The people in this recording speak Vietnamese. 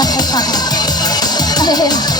Hey, hey, hey.